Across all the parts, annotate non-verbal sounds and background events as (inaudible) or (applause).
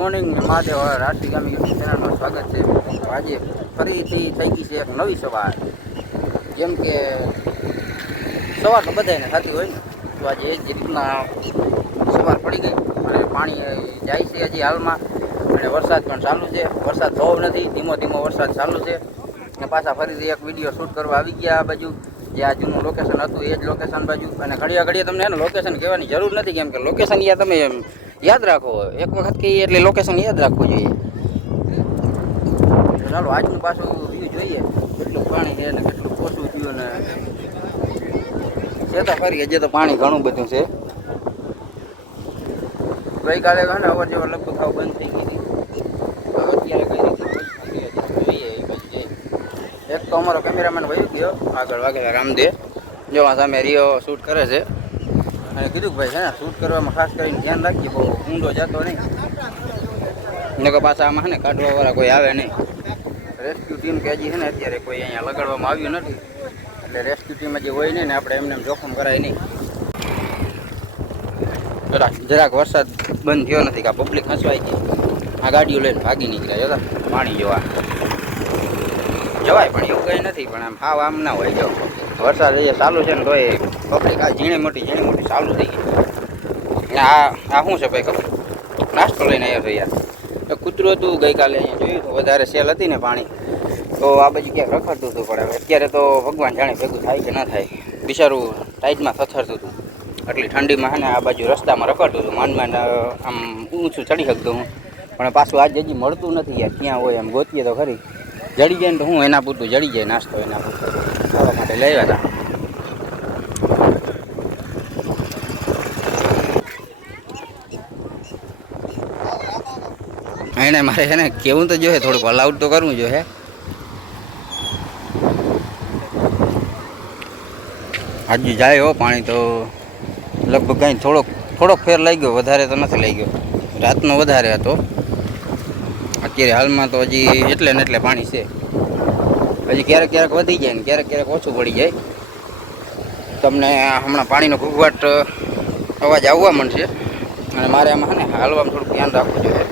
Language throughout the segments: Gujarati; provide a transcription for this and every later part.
મોર્નિંગ મહાદેવ રાષ્ટ્રીય ગામી યુટ્યુબ ચેનલમાં સ્વાગત છે આજે ફરીથી થઈ ગઈ છે એક નવી સવાર. જેમ કે સવાર તો બધાને થતી હોય ને, તો આજે એ જ રીતના સવાર પડી ગઈ. અને પાણી જાય છે હજી હાલમાં. અને વરસાદ પણ ચાલુ છે. વરસાદ થવો નથી, ધીમો ધીમો વરસાદ ચાલુ છે. અને પાછા ફરીથી એક વીડિયો શૂટ કરવા આવી ગયા આ બાજુ. જે આ જૂનું લોકેશન હતું, એ જ લોકેશન બાજુ. અને ઘડિયા ઘડિયા તમને એનું લોકેશન કહેવાની જરૂર નથી, કેમ કે લોકેશન યા તમે એમ યાદ રાખો, એક વખત કહીએ એટલે લોકેશન યાદ રાખવું જોઈએ. તો ચાલો, આજનું પાછું વ્યૂ જોઈએ, કેટલું પાણી છે અને કેટલું ઓછું થયું ને. છે તો ફરી હજી તો પાણી ઘણું બધું છે. ગઈકાલે છે ને, અવર જવર લગભગ આવું બંધ થઈ ગઈ હતી. હવે અત્યારે કઈ રીતે જોઈએ, એ બાજુ જઈએ. એક તો અમારો કેમેરામેન વહી ગયો, આગળ વાગેલા રામદેવ. જો આ સામે રિયો શૂટ કરે છે. અને કીધું ભાઈ છે ને, શૂટ કરવામાં ખાસ કરીને ધ્યાન રાખજે બહુ ઊંડો જતો નહીં. ને કે પાછા આમાં છે ને કાઢવા વાળા કોઈ આવે નહીં. રેસ્ક્યુ ટીમ કે હજી છે ને, અત્યારે કોઈ અહીંયા લગાડવામાં આવ્યું નથી. એટલે રેસ્ક્યુ ટીમ હજી હોય નહીં ને, આપણે એમને એમ જોખમ કરાય નહીં. જરાક જરાક વરસાદ બંધ થયો નથી કે પબ્લિક હસવાય છે આ ગાડીઓ લઈને ભાગી નીકળ્યા, જોતા, પાણી જોવા. જવાય પણ એવું કંઈ નથી, પણ આમ હાવ આમ ના હોય, જો. વરસાદ એ ચાલુ છે ને તોય પબ્લિક આ ઝીણી મોટી ઝીણી મોટી ચાલુ થઈ ગઈ આ આ શું છે ભાઈ ખબર? નાસ્તો લઈને આવ્યો છો યાર. તો કૂતરું હતું ગઈકાલે અહીંયા જોયું હતું, વધારે સેલ હતી ને પાણી. તો આ બાજુ ક્યાંક રખડતું હતું પણ અત્યારે તો ભગવાન જાણે ભેગું થાય કે ના થાય. બિચારું ટાઈટમાં થથરતું હતું. આટલી ઠંડીમાં ને આ બાજુ રસ્તામાં રખડતું હતું. માંડ આમ ઊંચું ચડી શકતું હું. પણ પાછું આજ હજી મળતું નથી યાર. ક્યાં હોય એમ ગોતીએ તો ખરી. જડી જાય ને તો હું એના પૂરતું જડી જાય, નાસ્તો એના પૂરતું. ખાવા માટે લઈ આવ્યા એને મારે છે ને કેવું તો જોઈએ, થોડુંક અલાઉડ તો કરવું જોઈએ. હજી જાય હો, પાણી તો લગભગ કંઈ થોડોક થોડોક ફેર લઈ ગયો, વધારે તો નથી લઈ ગયો. રાતનો વધારે હતો. અત્યારે હાલમાં તો હજી એટલે ને એટલે પાણી છે. હજી ક્યારેક ક્યારેક વધી જાય ને ક્યારેક ક્યારેક ઓછું પડી જાય. તમને હમણાં પાણીનો ઘૂઘવાટ અવાજ આવવા મળશે અને મારે આમાં ને હાલવામાં થોડુંક ધ્યાન રાખવું જોઈએ.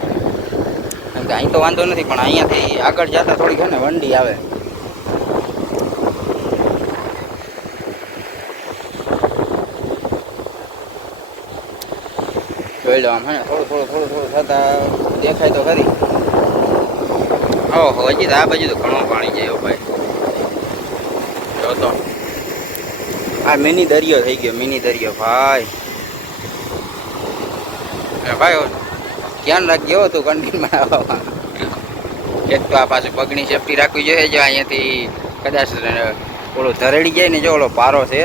કેમ કે અહીં તો વાંધો નથી, પણ અહીંયાથી આગળ જતા થોડીક છે ને વંડી આવે. જોઈ લો આમ હે થોડું થોડું થોડું થોડું થતાં દેખાય તો ખરી. ઓહો હજી આ બાજુ તો ઘણું પાણી જાય ભાઈ. જો તો. આ મિની દરિયો થઈ ગયો, મિની દરિયો, ભાઈ. ભાઈ, ધ્યાન રાખજો તું કન્ટિન્યુમાં આવવામાં એક તો આ પાછું પગની સેફટી રાખવી જોઈએ, જો અહીંયાથી કદાચ ઓલો ધરેડી જાય ને, જો ઓલો પારો છે,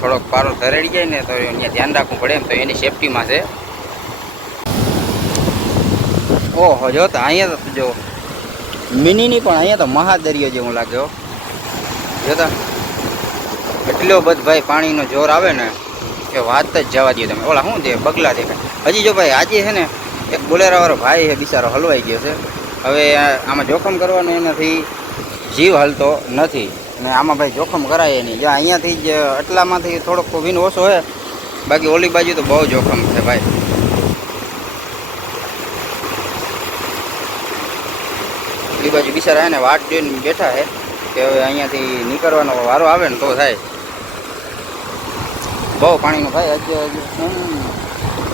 થોડોક પારો ધરેડી જાય ને, તો અહીંયા ધ્યાન રાખવું પડે એમ, તો એની સેફટીમાં છે. ઓહો, જો તો અહીંયા જો મિનીની પણ અહીંયા તો મહાદરિયો જેવું લાગ્યો જોતા એટલો બધ ભાઈ પાણીનો જોર આવે ને કે વાત જ જવા દો તમે. ઓલા શું દે? બગલા દેખાય. હજી જો ભાઈ આજે છે ને એક બોલેરાવાળો ભાઈ છે, બિચારો હલવાઈ ગયો છે. હવે આમાં જોખમ કરવાનું એનાથી જીવ હલતો નથી. ને આમાં ભાઈ જોખમ કરાય નહીં. જો અહીંયાથી જ આટલામાંથી થોડોક વિન ઓછો હોય, બાકી ઓલી બાજુ તો બહુ જોખમ છે ભાઈ. એ બાજુ બિચારા એને વાટ જોઈને બેઠા છે કે હવે અહીંયાથી નીકળવાનો વારો આવે ને તો થાય. બહુ પાણીનો ભાઈ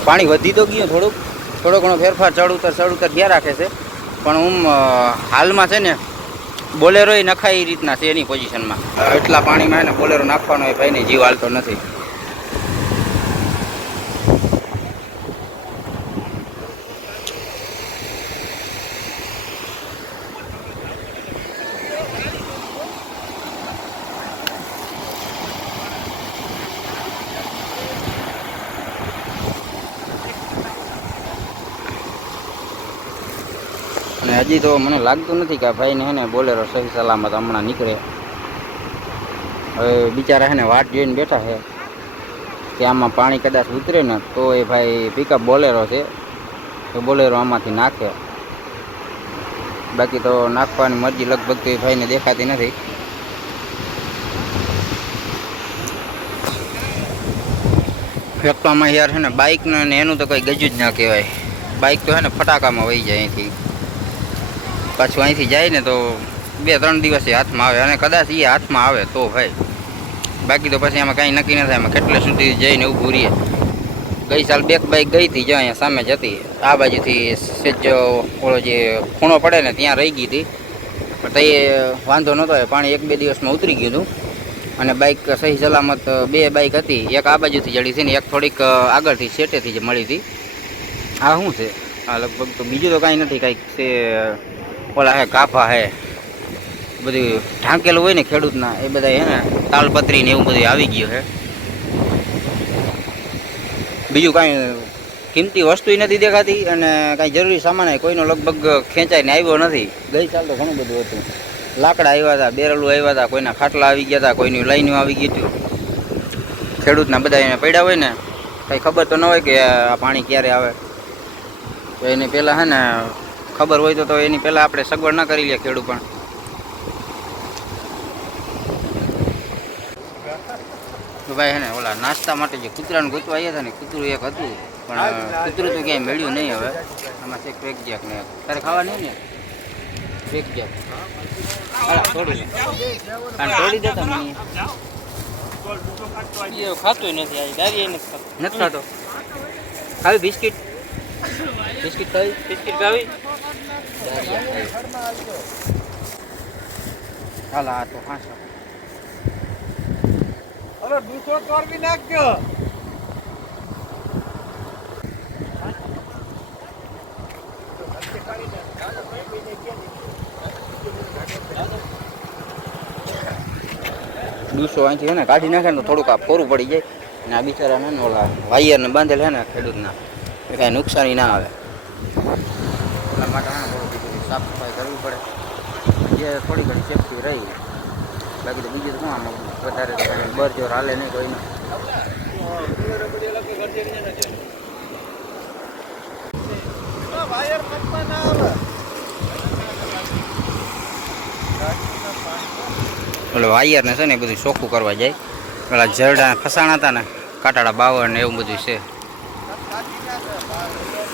પાણી વધી તો ગયું થોડુંક. થોડો ઘણો ફેરફાર ચડ ઉતર ચડ ઉતર થયા રાખે છે. પણ હું હાલમાં છે ને બોલેરો નખાય એ રીતના છે એની પોઝિશનમાં એટલા પાણીમાં એને બોલેરો નાખવાનો એ ભાઈને જીવ હાલતો નથી. અને હજી તો મને લાગતું નથી કે ભાઈને હે ને બોલેરો સહી સલામત હમણાં નીકળે. હવે બિચારા હે ને વાટ જોઈને બેઠા છે. કે આમાં પાણી કદાચ ઉતરે ને તો એ ભાઈ પિકઅપ બોલેરો છે. તો બોલેરો આમાંથી નાખે. બાકી તો નાખવાની મરજી લગભગ તો એ ભાઈને દેખાતી નથી. ફેંકવામાં યાર છે ને બાઇકનું ને એનું તો કંઈ ગજું જ ના કહેવાય. બાઇક તો હે ને ફટાકામાં વહી જાય અહીંથી. પાછું અહીંથી જાય ને તો બે ત્રણ દિવસે હાથમાં આવે અને કદાચ એ હાથમાં આવે તો ભાઈ. બાકી તો પછી એમાં કાંઈ નક્કી ન થાય એમાં કેટલે સુધી જઈને ઊભું રહીએ. ગઈ સાલ બેક બાઈક ગઈ હતી જો અહીંયા સામે જતી આ બાજુથી સેજ ઓળો જે ખૂણો પડે ને ત્યાં રહી ગઈ હતી. પણ તઈ વાંધો નહોતો. પાણી એક બે દિવસમાં ઉતરી ગયું હતું. અને બાઇક સહી સલામત બે બાઇક હતી. એક આ બાજુથી જડી હતી ને એક થોડીક આગળથી સેટેથી જ મળી હતી. આ શું છે? આ લગભગ તો બીજું તો કાંઈ નથી, કાંઈક છે ઓલા હે કાફા હે. બધું ઢાંકેલું હોય ને ખેડૂતના, એ બધા હે ને તાલપત્રી ને એવું બધું આવી ગયું છે બીજું કાંઈ કિંમતી વસ્તુ નથી દેખાતી અને કાંઈ જરૂરી સામાન કોઈનો લગભગ ખેંચાઈને આવ્યો નથી. ગઈ સાલ તો ઘણું બધું હતું. લાકડા આવ્યા હતા, બેરલું આવ્યા હતા, કોઈના ખાટલા આવી ગયા હતા, કોઈની લાઈનો આવી ગઈ હતી. ખેડૂતના બધા એને પડ્યા હોય ને, કંઈ ખબર તો ન હોય કે આ પાણી ક્યારે આવે. તો એની પહેલાં હે ને ખબર હોય તો એની પહેલાં આપણે સગવડ ના કરી લઈએ ખેડૂત પણ. તો ભાઈ હે ને ઓલા નાસ્તા માટે જે કૂતરાને ગોતવા આવ્યા હતા ને કૂતરું એક હતું પણ કૂતરું તો ક્યાંય મળ્યું નહીં હવે. આમાં છે પેક જેક ને એક. તારે ખાવા નહીં ને? પેક જેક. હાલા તોડી તોડી દેતા મને ખાતો નથી દારી નથી ખાતું. નથી ખાતો. ખાવી બિસ્કિટ? બિસ્કિટ ખાવી? બિસ્કિટ ખાવી? હાલા આ તો હાંસો અરે દૂસો તોરવી નાખજો. દૂસો અહીંથી છે ને કાઢી નાખે ને તો થોડુંક આ ફોરું પડી જાય. અને આ બિચારાને ને ઓલા વાયરને બાંધેલ છે ને ખેડૂતના. કાંઈ નુકસાની ના આવે. એટલા માટે ને થોડું બીજું સાફ સફાઈ કરવી પડે. જે થોડી ઘણી સેફટી રહી. બાકી તો બીજું તો શું આમાં વધારે બરજોર બર જોર હાલે નહીં કોઈને વાયર ઓલો વાયરને છે ને એ બધું ચોખ્ખું કરવા જાય. પેલા જરડા ફસાણા હતા ને કાટાડા બાવળ ને એવું બધું છે.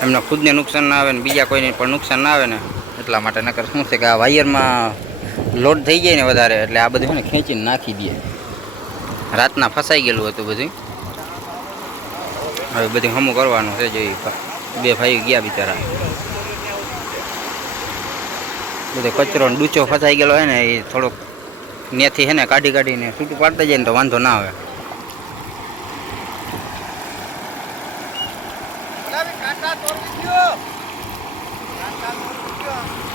એમને ખુદને નુકસાન ના આવે ને બીજા કોઈને પણ નુકસાન ના આવે ને, એટલા માટે નકર શું છે કે આ વાયરમાં લોડ થઈ જાય ને વધારે, એટલે આ બધું ને ખેંચીને નાખી દે. રાતના ફસાઈ ગયેલું હતું બધું. હવે બધું હમું કરવાનું છે જોઈ બે ભાઈ ગયા બિચારા. બધો કચરો ડૂચો ફસાઈ ગયેલો હોય ને એ થોડોક ત્યાંથી છે ને કાઢી કાઢીને છૂટું પાડતા જાય ને તો વાંધો ના આવે. અરે કાંટા તોરવી દ્યો કાંટા તોરવી દ્યો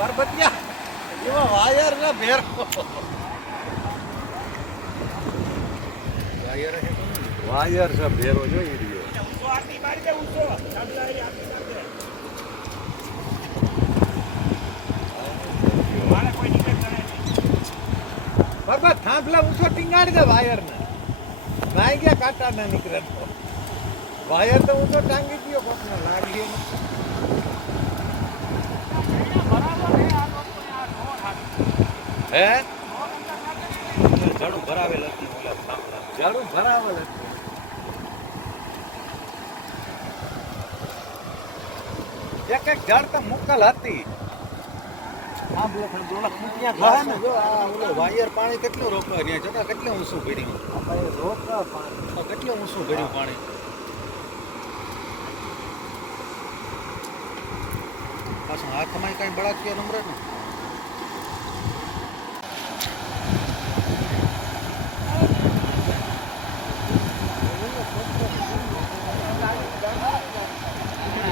પરબતિયા એમાં વાયર ને ભેર. વાયર છે ભેરો જોઈ રહ્યો. બરાબર, થાંભલા ઊંચો ટીંગાડી દે વાયર ને ગયા કાંટા ના નીકળે વાયર તો ઊંચો ટાંગી ગયો કોક ને લાગી હે? ઝાડુ ભરાવેલ હતું ઝાડુ ભરાવેલ હતું. એક એક ઝાડ તો મુકલ હતી. વાયર પાણી કેટલું રોકવા રહ્યા જતા કેટલું ઊંચું ભર્યું? કેટલું ઊંચું ભર્યું પાણી? પાછું હાથમાં કઈ બળાકીય નંબર ને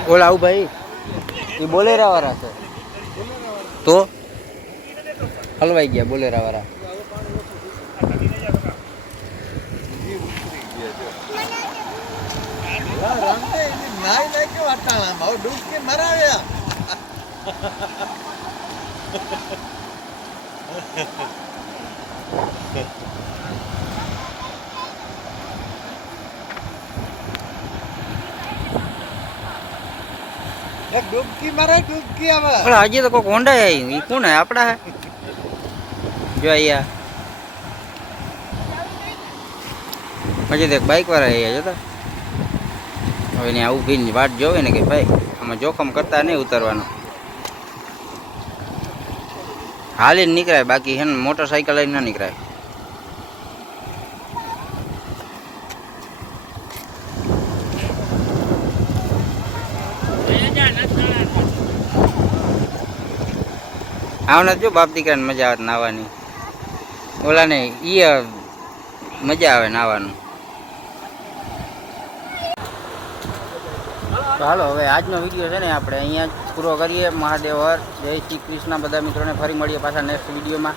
ઓલા આવું ભાઈ એ બોલેરા વાળા છે. તો? હલવાઈ ગયા બોલેરા વાળા મરાવ્યા (laughs) ડૂબકી મારે, ડૂબકી આવે ઓલા હજી તો કોઈક હોન્ડા આવ્યું. એ કોણ હે? આપણા હે? જો અહીંયા. પછી તો એક બાઇક વાળા અહીંયા જતા. હવે ને આવું ભીની વાટ જોવે ને કે ભાઈ, આમાં જોખમ કરતા નહીં ઉતરવાનું. હાલીને નીકળાય. બાકી હે ને મોટરસાઇકલ લઈને ના નીકળાય. આવના જો બાપ દીકરાને મજા આવે નાવાની ઓલાને ઈ મજા આવે નાવાનું તો હાલો, હવે આજનો વીડિયો છે ને આપણે અહીંયા પૂરો કરીએ. મહાદેવ હર. જય શ્રી કૃષ્ણ. બધા મિત્રોને ફરી મળીએ પાછા નેક્સ્ટ વિડીયોમાં.